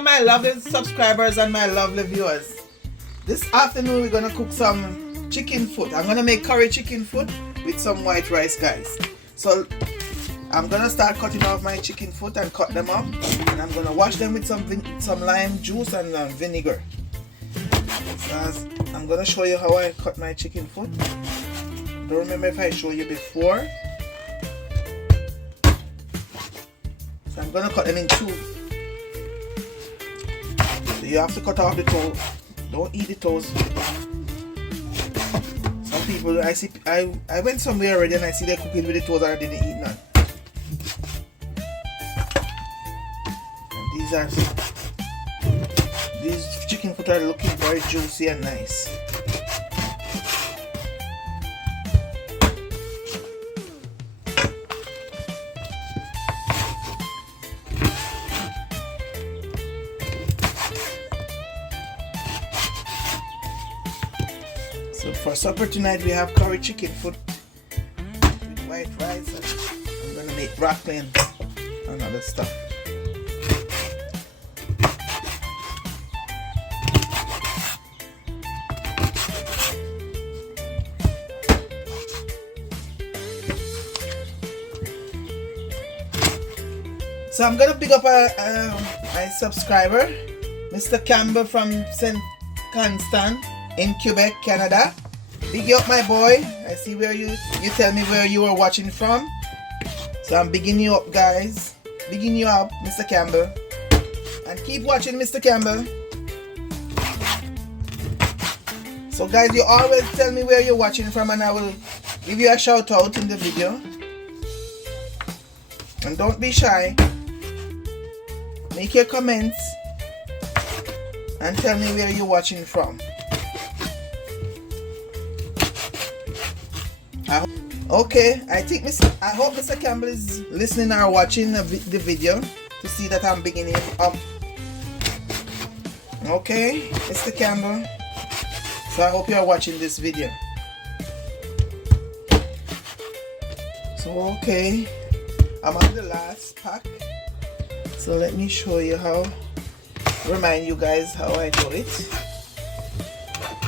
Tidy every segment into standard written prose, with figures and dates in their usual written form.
welcome my lovely subscribers and my lovely viewers. This afternoon we're gonna cook some chicken foot. I'm gonna make curry chicken foot with some white rice, guys. So I'm gonna start cutting off my chicken foot and cut them up, and I'm gonna wash them with some lime juice and vinegar. So I'm gonna show you how I cut my chicken foot. Don't remember if I showed you before. So I'm gonna cut them in two. So you have to cut off the toes. Don't eat the toes. Some people, I went somewhere already and I see they're cooking with the toes and I didn't eat none. And these chicken foot are looking very juicy and nice. So for supper tonight we have curry chicken foot with white rice, and I'm gonna make broccoli and other stuff. So I'm gonna pick up my subscriber, Mr. Campbell from St. Constant in Quebec, Canada. Big you up, my boy. I see where you tell me where you are watching from. So I'm bigging you up, guys. Bigging you up, Mr. Campbell. And keep watching, Mr. Campbell. So guys, you always tell me where you're watching from and I will give you a shout out in the video. And don't be shy. Make your comments and tell me where you're watching from. Okay, I hope Mr. Campbell is listening or watching the video to see that I'm beginning up. Okay, Mr. Campbell. So I hope you are watching this video. So okay, I'm on the last pack. So let me show you remind you guys how I do it.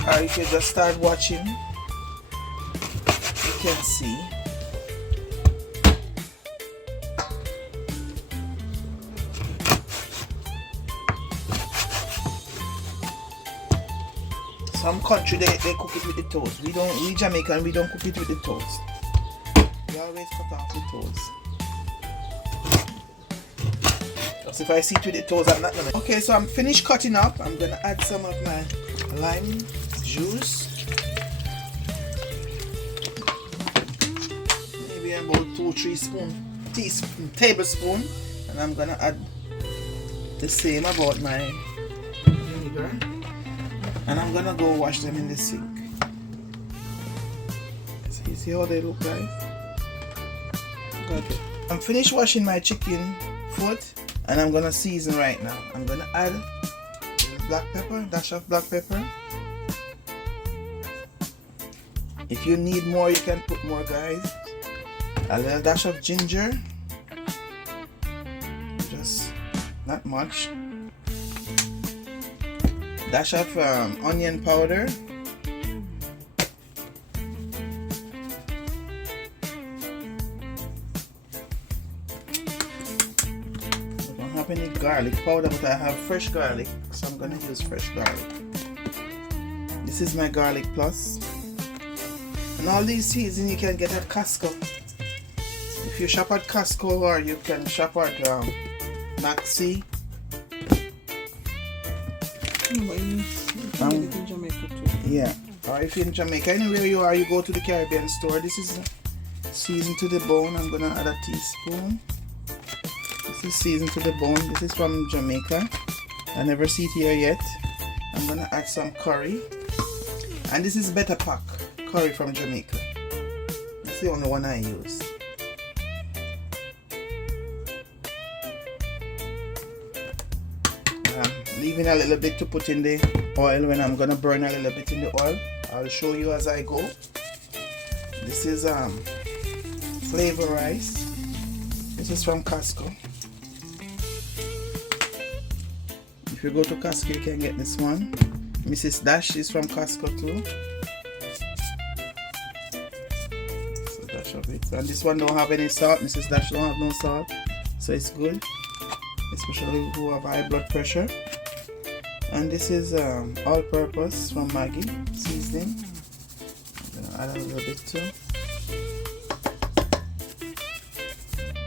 Or if you just start watching, you can see. Some country they cook it with the toes. We Jamaican, we don't cook it with the toes. We always cut off the toes. Because if I see it with the toes, I'm not gonna. Okay, so I'm finished cutting up. I'm gonna add some of my lime juice. Maybe about 2-3 tablespoons. And I'm gonna add the same about my vinegar. And I'm gonna go wash them in the sink. So you see how they look, guys? Okay. I'm finished washing my chicken foot and I'm gonna season right now. I'm gonna add black pepper, dash of black pepper. If you need more, you can put more, guys. A little dash of ginger. Just not much. Dash of onion powder. I don't have any garlic powder, but I have fresh garlic, so I'm gonna use fresh garlic. This is my garlic plus. And all these seasonings you can get at Costco. If you shop at Costco, or you can shop at Maxi. In Jamaica too. Yeah, or if you're in Jamaica, anywhere you are, you go to the Caribbean store. This is seasoned to the bone. I'm gonna add a teaspoon. This is seasoned to the bone. This is from Jamaica. I never see it here yet. I'm gonna add some curry, and this is Better Pack curry from Jamaica. That's the only one I use. Leaving a little bit to put in the oil when I'm gonna burn a little bit in the oil. I'll show you as I go. This is flavor rice. This is from Costco. If you go to Costco, you can get this one. Mrs. Dash is from Costco too. So dash of it. And this one don't have any salt. Mrs. Dash don't have no salt. So it's good. Especially who have high blood pressure. And this is all-purpose from Maggie seasoning. I'm gonna add a little bit too.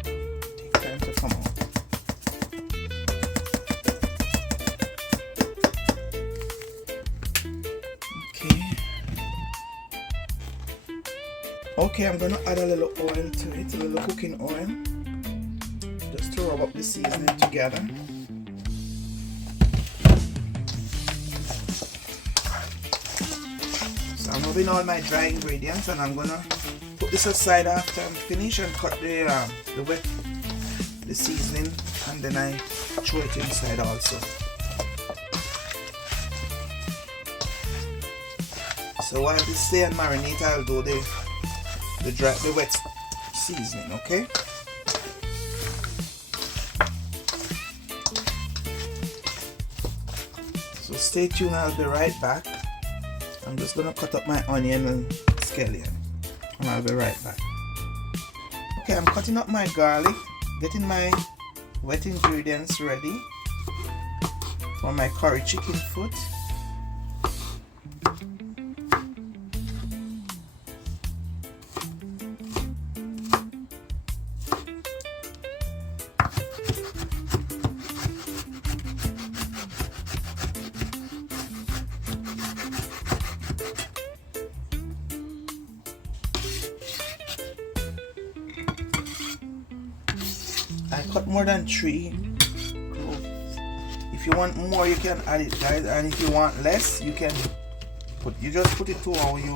Take time to come out. Okay, I'm gonna add a little oil to it, a little cooking oil, just to rub up the seasoning together. So I'm rubbing all my dry ingredients, and I'm gonna put this aside after I'm finished and cut the seasoning, and then I throw it inside also. So while this stay and marinate, I'll do the wet seasoning, okay? So stay tuned, I'll be right back. I'm just gonna cut up my onion and scallion, and I'll be right back. Okay, I'm cutting up my garlic, getting my wet ingredients ready for my curry chicken foot. I cut more than 3. If you want more, you can add it, guys, and if you want less, you can just put it to how you.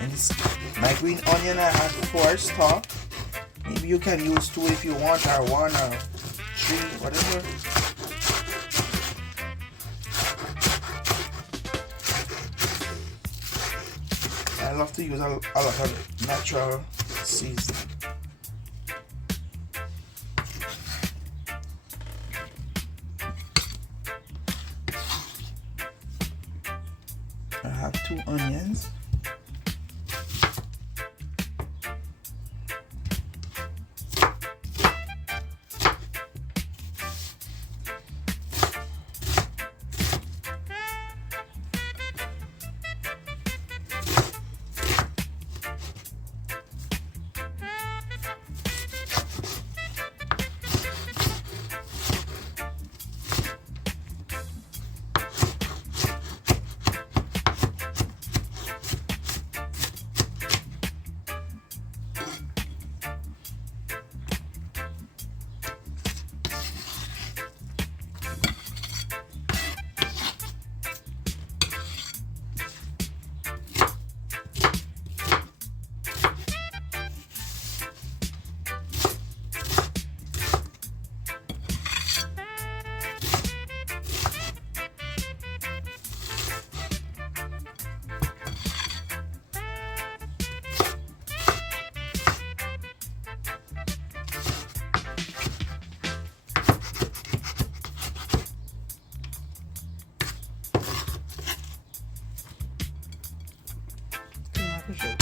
And this, my green onion, I have 4 stalk. Maybe you can use 2 if you want, or 1 or 3, whatever. I love to use a lot of natural seasoning. I have 2 onions.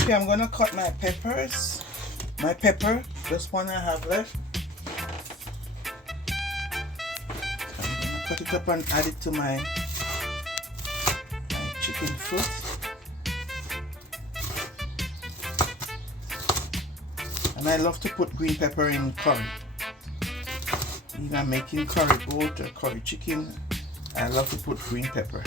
Okay, I'm gonna cut my peppers. My pepper, just one I have left. I'm gonna cut it up and add it to my chicken foot. And I love to put green pepper in curry. Either I'm making curry goat or curry chicken, I love to put green pepper.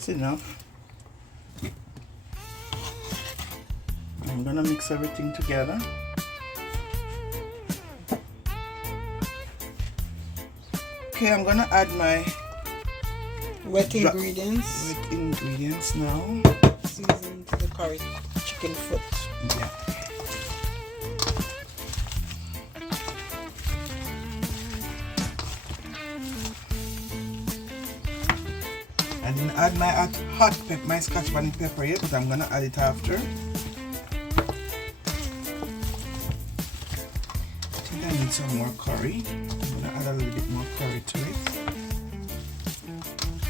That's enough. I'm gonna mix everything together. Okay, I'm gonna add my wet ingredients. Wet ingredients now. Season to the curry chicken foot. Yeah. I didn't add my hot pepper, my scotch bonnet pepper yet, but I'm gonna add it after. I think I need some more curry. I'm gonna add a little bit more curry to it.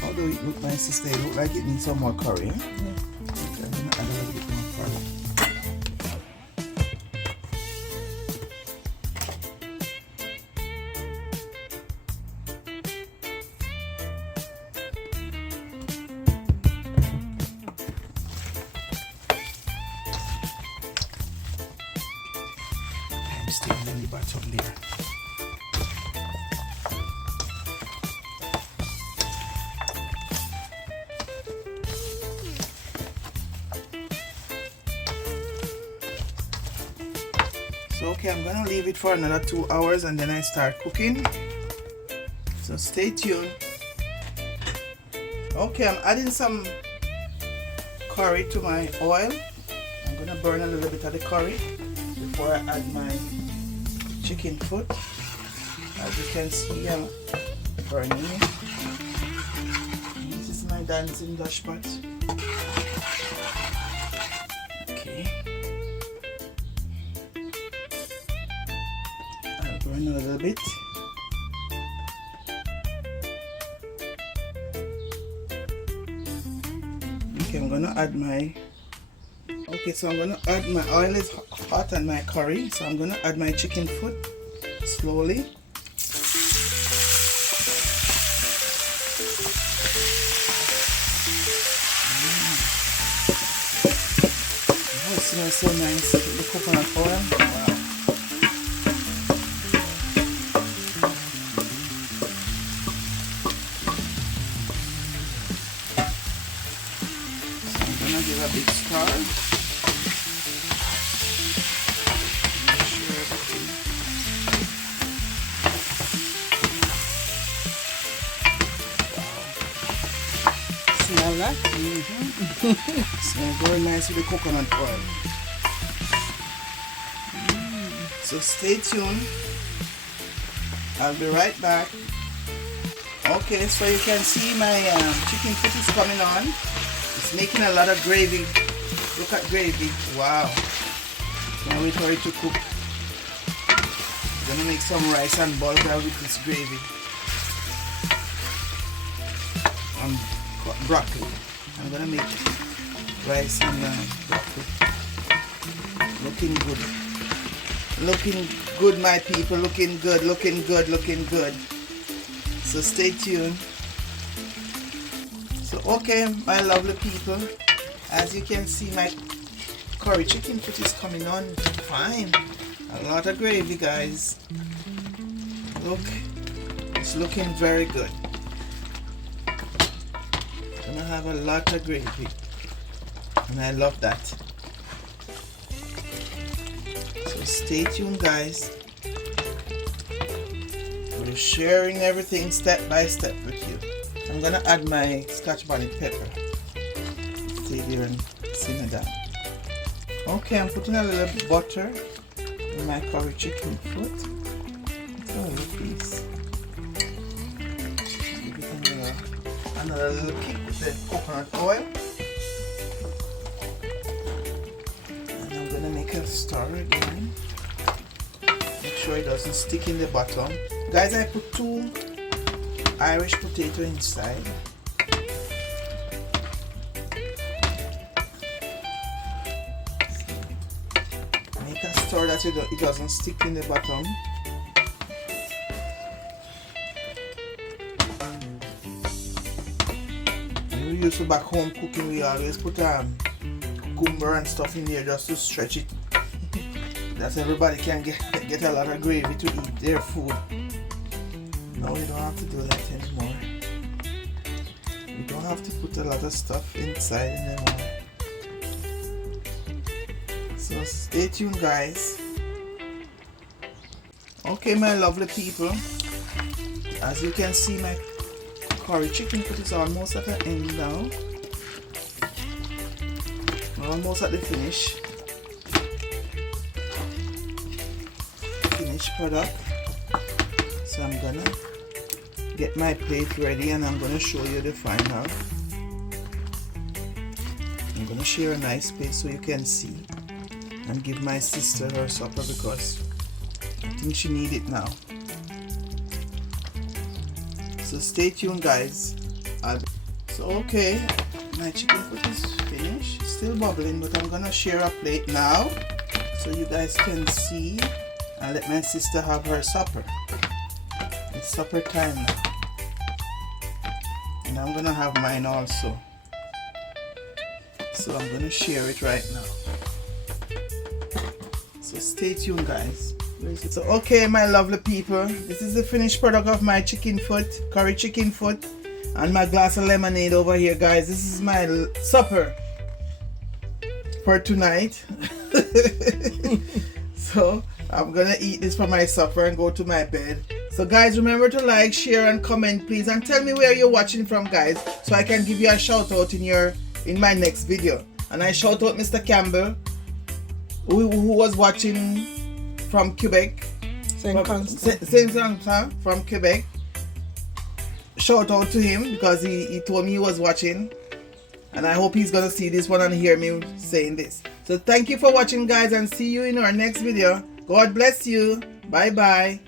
Although it looks, my sister, it looks like it needs some more curry. Eh? Yeah. Okay, I'm gonna add a little bit more curry. I'm still in the bottom there. So okay, I'm gonna leave it for another 2 hours and then I start cooking. So stay tuned. Okay, I'm adding some curry to my oil. I'm gonna burn a little bit of the curry before I add my chicken foot. As you can see, I'm burning it. This is my dancing dashpot. Okay. I'll burn a little bit. Okay, I'm gonna add my. Okay, so I'm gonna add my oil is hot and my curry, so I'm gonna add my chicken foot slowly. Oh, it smells so nice with the coconut oil. Wow. So I'm gonna give a big stir. Smell that? Smells very nice with the coconut oil. So stay tuned. I'll be right back. Okay, so you can see my chicken foot is coming on. It's making a lot of gravy. Look at gravy. Wow. Now wait for it to cook. I'm gonna make some rice and bulgur with this gravy. Broccoli. I'm gonna make rice and broccoli. Looking good. Looking good, my people. Looking good, looking good, looking good. So stay tuned. So okay, my lovely people, as you can see, my curry chicken foot is coming on fine. A lot of gravy, guys. Look, it's looking very good. Gonna have a lot of gravy, and I love that. So stay tuned, guys. We're sharing everything step by step with you. I'm gonna add my scotch bonnet pepper. Stay there and simmer down. Okay, I'm putting a little butter in my curry chicken foot. Look at a little piece. Give it another little kick with the coconut oil. And I'm gonna make a stir again. Make sure it doesn't stick in the bottom. Guys, I put 2 Irish potato inside. Make a stir that it doesn't stick in the bottom. When we used to back home cooking, we always put cucumber and stuff in there just to stretch it. That everybody can get a lot of gravy to eat their food. No, we don't have to do that anymore. You don't have to put a lot of stuff inside anymore. So stay tuned, guys. Okay, my lovely people, as you can see, my curry chicken foot is almost at the end now. Almost at the finished product. So I'm gonna get my plate ready and I'm gonna show you the final. I'm gonna share a nice plate so you can see and give my sister her supper because I think she needs it now. So stay tuned, guys. So okay, my chicken foot is finished. It's still bubbling, but I'm gonna share a plate now so you guys can see and let my sister have her supper. It's supper time now. And I'm gonna have mine also. So I'm gonna share it right now. So stay tuned, guys. So okay, my lovely people, this is the finished product of my chicken foot, curry chicken foot, and my glass of lemonade over here, guys. This is my supper for tonight. So I'm gonna eat this for my supper and go to my bed. So guys, remember to like, share, and comment, please, and tell me where you're watching from, guys, so I can give you a shout out in my next video. And I shout out Mr. Campbell, who was watching from Quebec. Saint Constant from Quebec. Shout out to him because he told me he was watching, and I hope he's gonna see this one and hear me saying this. So thank you for watching, guys, and see you in our next video. God bless you. Bye bye.